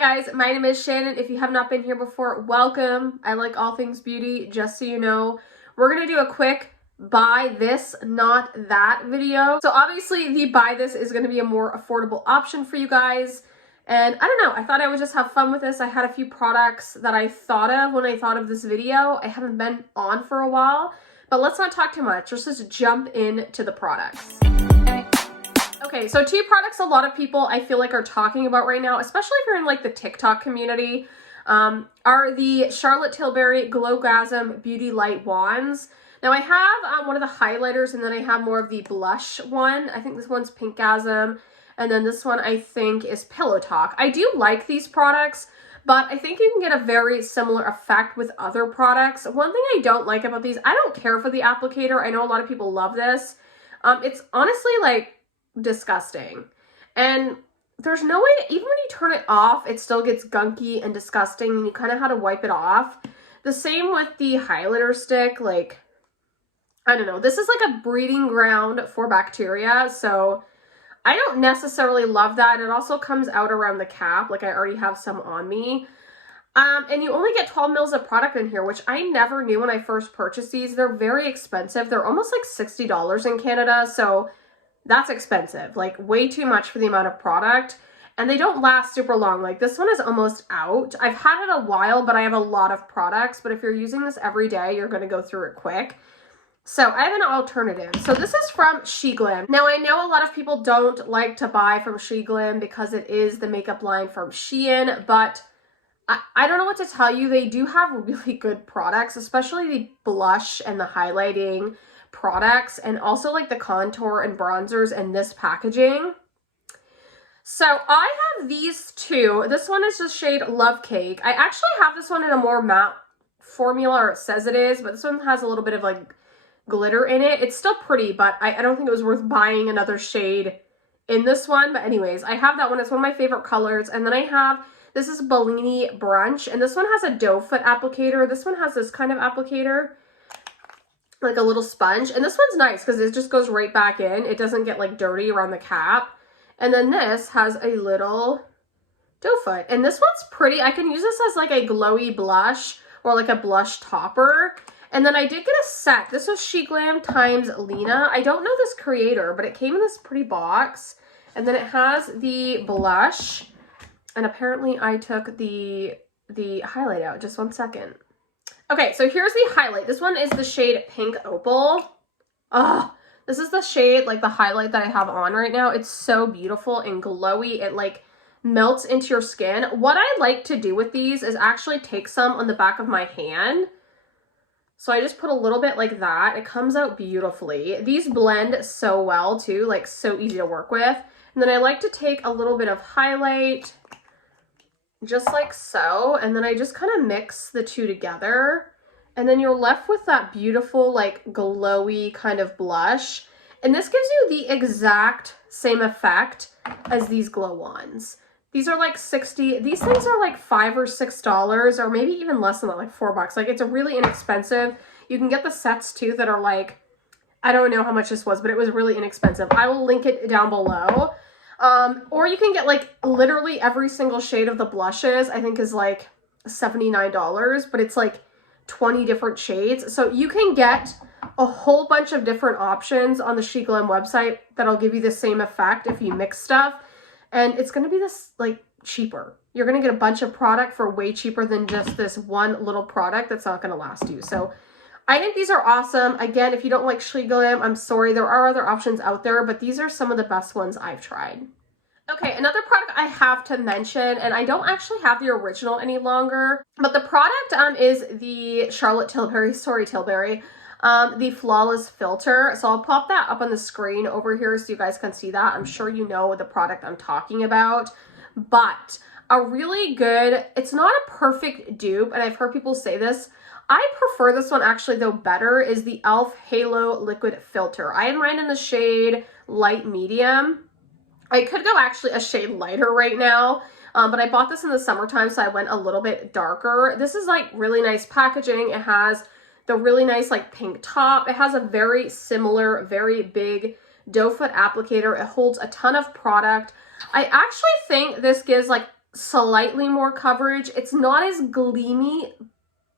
Hi guys, my name is Shannon. If you have not been here before, welcome. I like all things beauty, just so you know. We're gonna do a quick buy this, not that video. So obviously the buy this is gonna be a more affordable option for you guys. And I don't know, I thought I would just have fun with this. I had a few products that I thought of when I thought of this video. I haven't been on for a while, but let's not talk too much. Let's just jump into the products. Okay, so two products a lot of people I feel like are talking about right now, especially if you're in like the TikTok community, are the Charlotte Tilbury Glowgasm Beauty Light Wands. Now I have one of the highlighters, and then I have more of the blush one. I think this one's Pinkgasm, and then this one I think is Pillow Talk. I do like these products, but I think you can get a very similar effect with other products. One thing I don't like about these, I don't care for the applicator. I know a lot of people love this. It's honestly like disgusting, and there's no way to, even when you turn it off, it still gets gunky and disgusting, and you kind of have to wipe it off. The same with the highlighter stick. Like, I don't know, this is like a breeding ground for bacteria, so I don't necessarily love that. It also comes out around the cap, like I already have some on me. And you only get 12 mils of product in here, which I never knew when I first purchased these. They're very expensive. They're almost like $60 in Canada, so that's expensive, like way too much for the amount of product. And they don't last super long. Like this one is almost out. I've had it a while, but I have a lot of products. But if you're using this every day, you're going to go through it quick. So I have an alternative. So this is from SheGlam. Now I know a lot of people don't like to buy from SheGlam because it is the makeup line from Shein, but I don't know what to tell you. They do have really good products, especially the blush and the highlighting products, and also like the contour and bronzers in this packaging. So I have these two. This one is just shade Love Cake. I actually have this one in a more matte formula, or it says it is, but this one has a little bit of like glitter in it. It's still pretty, but I don't think it was worth buying another shade in this one. But anyways, I have that one. It's one of my favorite colors. And then I have, this is Bellini Brunch, and this one has a doe foot applicator. This one has this kind of applicator, like a little sponge, and this one's nice because it just goes right back in. It doesn't get like dirty around the cap. And then this has a little doe foot, and this one's pretty. I can use this as like a glowy blush or like a blush topper. And then I did get a set. This was SheGlam times Lena. I don't know this creator, but it came in this pretty box, and then it has the blush, and apparently I took the highlight out. Just one second. Okay, so here's the highlight. This one is the shade Pink Opal. Oh, this is the shade, like the highlight that I have on right now. It's so beautiful and glowy. It like melts into your skin. What I like to do with these is actually take some on the back of my hand. So I just put a little bit like that. It comes out beautifully. These blend so well too, like so easy to work with. And then I like to take a little bit of highlight, just like so, and then I just kind of mix the two together, and then you're left with that beautiful like glowy kind of blush. And this gives you the exact same effect as these glow wands. These are like 60, these things are like $5 or $6, or maybe even less than that, like $4. Like, it's a really inexpensive. You can get the sets too that are like, I don't know how much this was, but it was really inexpensive. I will link it down below. Or you can get like literally every single shade of the blushes. I think is like $79, but it's like 20 different shades. So you can get a whole bunch of different options on the SheGlam website that'll give you the same effect if you mix stuff. And it's going to be this like cheaper. You're going to get a bunch of product for way cheaper than just this one little product that's not going to last you. So I think these are awesome. Again, if you don't like SheGlam, I'm sorry. There are other options out there, but these are some of the best ones I've tried. Okay, another product I have to mention, and I don't actually have the original any longer, but the product is the Charlotte Tilbury, the Flawless Filter. So I'll pop that up on the screen over here so you guys can see that. I'm sure you know the product I'm talking about, but a really good, it's not a perfect dupe, and I've heard people say this. I prefer this one actually though better, is the e.l.f. Halo Liquid Filter. I have mine in the shade Light Medium. I could go actually a shade lighter right now, but I bought this in the summertime, so I went a little bit darker. This is like really nice packaging. It has the really nice like pink top. It has a very similar, very big doe foot applicator. It holds a ton of product. I actually think this gives like slightly more coverage. It's not as gleamy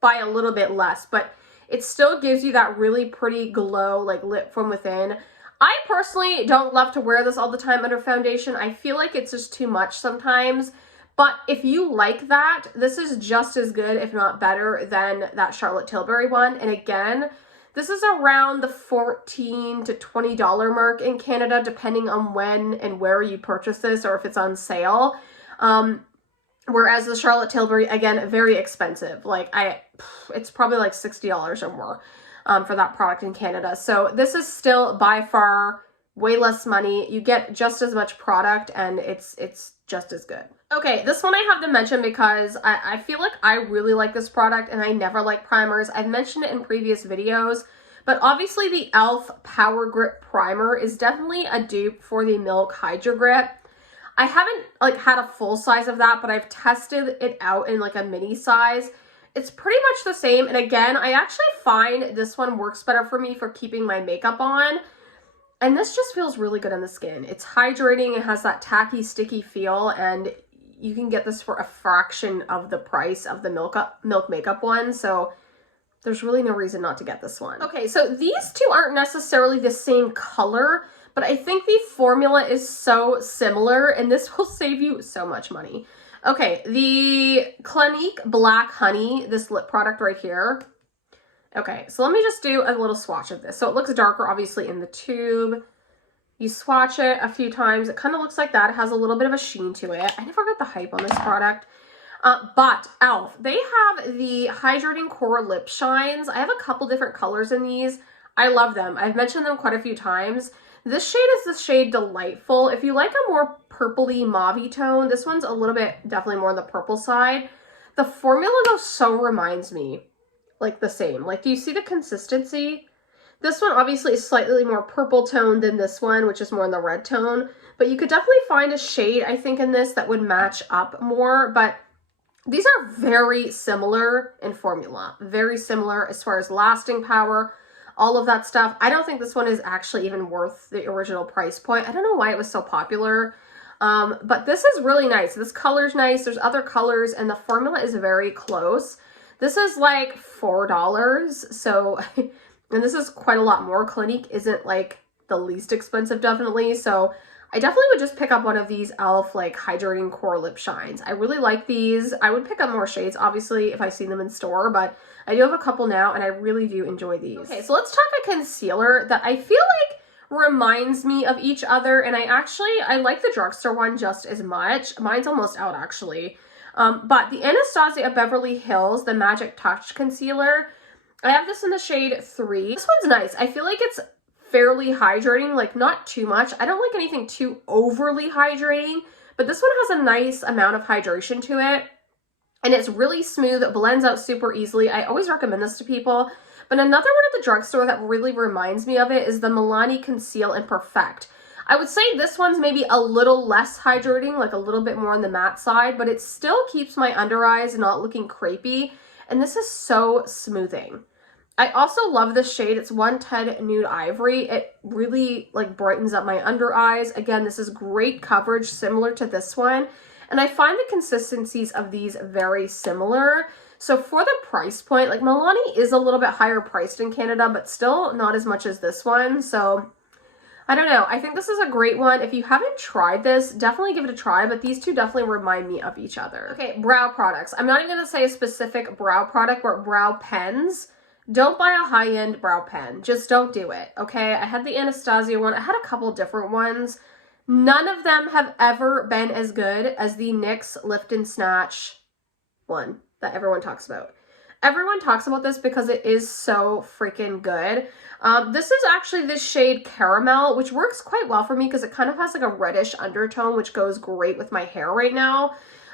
by a little bit less, but it still gives you that really pretty glow, like lit from within. I personally don't love to wear this all the time under foundation. I feel like it's just too much sometimes. But if you like that, this is just as good, if not better, than that Charlotte Tilbury one. And again, this is around the $14 to $20 mark in Canada, depending on when and where you purchase this or if it's on sale. Whereas the Charlotte Tilbury, again, very expensive. Like it's probably like $60 or more for that product in Canada. So this is still by far way less money. You get just as much product and it's just as good. Okay, this one I have to mention because I feel like I really like this product and I never like primers. I've mentioned it in previous videos, but obviously the e.l.f. Power Grip Primer is definitely a dupe for the Milk Hydro Grip. I haven't like had a full size of that, but I've tested it out in like a mini size. It's pretty much the same. And again, I actually find this one works better for me for keeping my makeup on. And this just feels really good on the skin. It's hydrating. It has that tacky, sticky feel. And you can get this for a fraction of the price of the Milk Makeup one. So there's really no reason not to get this one. Okay, so these two aren't necessarily the same color, but I think the formula is so similar and this will save you so much money. Okay, the Clinique Black Honey, this lip product right here. Okay, so let me just do a little swatch of this. So it looks darker, obviously, in the tube. You swatch it a few times. It kind of looks like that. It has a little bit of a sheen to it. I never got the hype on this product. But e.l.f., they have the Hydrating Core Lip Shines. I have a couple different colors in these. I love them. I've mentioned them quite a few times. This shade is the shade Delightful. If you like a more purpley mauve tone, this one's a little bit definitely more on the purple side. The formula though so reminds me like the same. Like, do you see the consistency? This one obviously is slightly more purple tone than this one, which is more in the red tone. But you could definitely find a shade, I think, in this that would match up more. But these are very similar in formula. Very similar as far as lasting power, all of that stuff. I don't think this one is actually even worth the original price point. I don't know why it was so popular. But this is really nice. This color's nice. There's other colors and the formula is very close. This is like $4. So, and this is quite a lot more. Clinique isn't like the least expensive, definitely. So I definitely would just pick up one of these e.l.f. like Hydrating Core Lip Shines. I really like these. I would pick up more shades, obviously, if I see them in store, but I do have a couple now, and I really do enjoy these. Okay, so let's talk a concealer that I feel like reminds me of each other, and I like the drugstore one just as much. Mine's almost out, actually. But the Anastasia Beverly Hills, the Magic Touch Concealer, I have this in the shade 3. This one's nice. I feel like it's fairly hydrating, like not too much. I don't like anything too overly hydrating, but this one has a nice amount of hydration to it. And it's really smooth. It blends out super easily. I always recommend this to people. But another one at the drugstore that really reminds me of it is the Milani Conceal and Perfect. I would say this one's maybe a little less hydrating, like a little bit more on the matte side, but it still keeps my under eyes not looking crepey. And this is so smoothing. I also love this shade. It's 110 Nude Ivory. It really like brightens up my under eyes. Again, this is great coverage, similar to this one. And I find the consistencies of these very similar. So for the price point, like Milani is a little bit higher priced in Canada, but still not as much as this one. So I don't know. I think this is a great one. If you haven't tried this, definitely give it a try, but these two definitely remind me of each other. Okay, brow products. I'm not even going to say a specific brow product, but brow pens. Don't buy a high-end brow pen. Just don't do it, okay? I had the Anastasia one. I had a couple different ones. None of them have ever been as good as the NYX Lift and Snatch one that everyone talks about. Everyone talks about this because it is so freaking good. This is actually this shade Caramel, which works quite well for me because it kind of has like a reddish undertone, which goes great with my hair right now.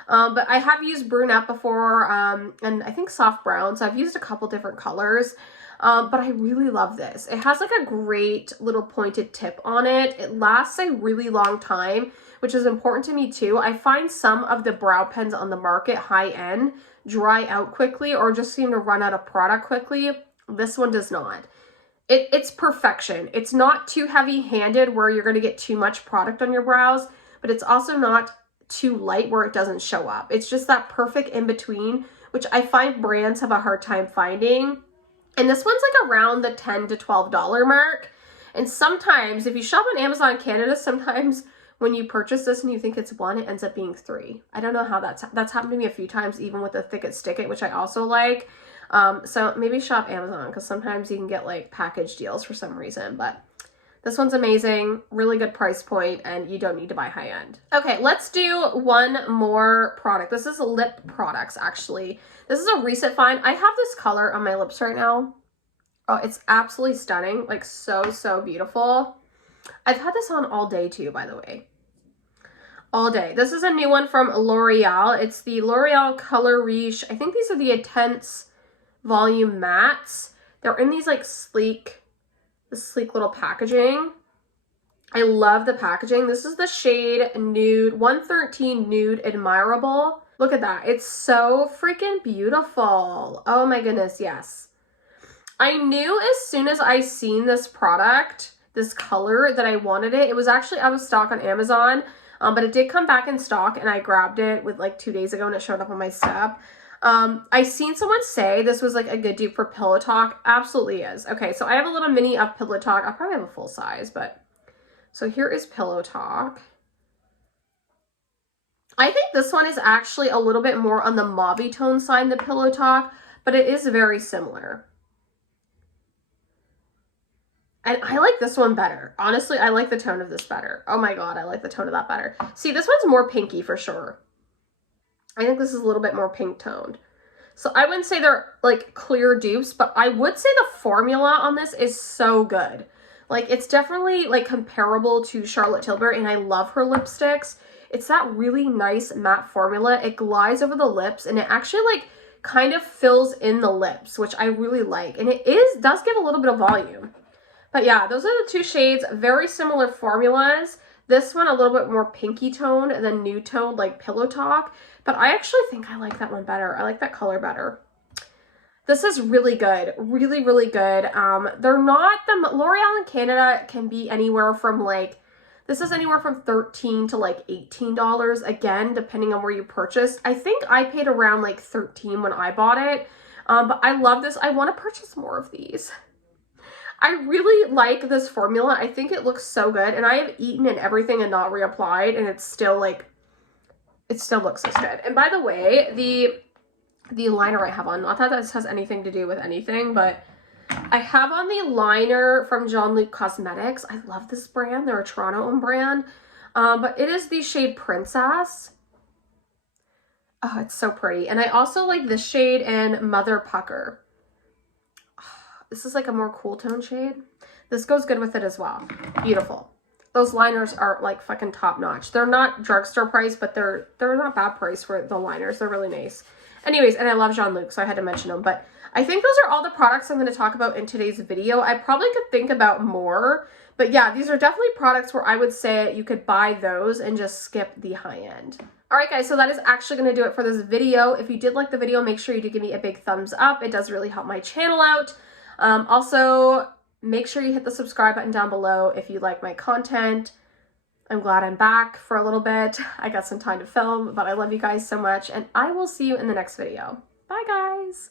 But I have used brunette before, and I think soft brown, so I've used a couple different colors. But I really love this. It has like a great little pointed tip on it. It lasts a really long time, which is important to me too. I find some of the brow pens on the market, high end, dry out quickly or just seem to run out of product quickly. This one does not. It's perfection. It's not too heavy-handed where you're going to get too much product on your brows, but it's also not too light where it doesn't show up. It's just that perfect in between, which I find brands have a hard time finding. And this one's like around the $10 to $12 mark. And sometimes if you shop on Amazon Canada, sometimes when you purchase this and you think it's one, it ends up being three. I don't know how that's happened to me a few times, even with the Thick It Stick It, which I also like. So maybe shop Amazon, because sometimes you can get like package deals for some reason. But this one's amazing, really good price point, and you don't need to buy high end. Okay, let's do one more product. This is lip products, actually. This is a recent find. I have this color on my lips right now. Oh, it's absolutely stunning. Like so beautiful. I've had this on all day too, by the way. All day. This is a new one from L'Oreal. It's the L'Oreal Color Riche. I think these are the Intense Volume Mattes. They're in these like sleek little packaging. I love the packaging. This is the shade Nude 113 Nude Admirable. Look at that. It's so freaking beautiful. Oh my goodness, yes. I knew as soon as I seen this product, this color, that I wanted it. It was actually out of stock on Amazon, but it did come back in stock, and I grabbed it with like 2 days ago and it showed up on my step. I seen someone say this was like a good dupe for Pillow Talk. Absolutely is. Okay, so I have a little mini of Pillow Talk. I'll probably have a full size, but so here is Pillow Talk. I think this one is actually a little bit more on the mauve tone side than Pillow Talk, but it is very similar. And I like this one better. Honestly, I like the tone of this better. Oh my god, I like the tone of that better. See, this one's more pinky for sure. I think this is a little bit more pink toned. So I wouldn't say they're like clear dupes, but I would say the formula on this is so good. Like, it's definitely like comparable to Charlotte Tilbury, and I love her lipsticks. It's that really nice matte formula. It glides over the lips, and it actually like kind of fills in the lips, which I really like. And it does give a little bit of volume. But yeah, those are the two shades, very similar formulas. This one a little bit more pinky toned than nude toned like Pillow Talk. But I actually think I like that one better. I like that color better. This is really good. Really good. They're not, the L'Oreal in Canada can be anywhere from like, this is anywhere from $13 to like $18, again, depending on where you purchase. I think I paid around like $13 when I bought it. But I love this. I want to purchase more of these. I really like this formula. I think it looks so good, and I have eaten and everything and not reapplied, and it's still like, it still looks this good. And by the way, the liner I have on, not that this has anything to do with anything, but I have on the liner from Jean-Luc Cosmetics. I love this brand. They're a Toronto-owned brand, but it is the shade Princess. Oh, it's so pretty. And I also like this shade in Mother Pucker. This is like a more cool tone shade. This goes good with it as well. Beautiful. Those liners are like fucking top notch. They're not drugstore price, but they're not bad price for the liners. They're really nice. Anyways, and I love Jean-Luc, so I had to mention them. But I think those are all the products I'm going to talk about in today's video. I probably could think about more, but yeah, these are definitely products where I would say you could buy those and just skip the high end. All right, guys, so that is actually going to do it for this video. If you did like the video, make sure you do give me a big thumbs up. It does really help my channel out. Also, make sure you hit the subscribe button down below if you like my content. I'm glad I'm back for a little bit. I got some time to film, but I love you guys so much, and I will see you in the next video. Bye, guys.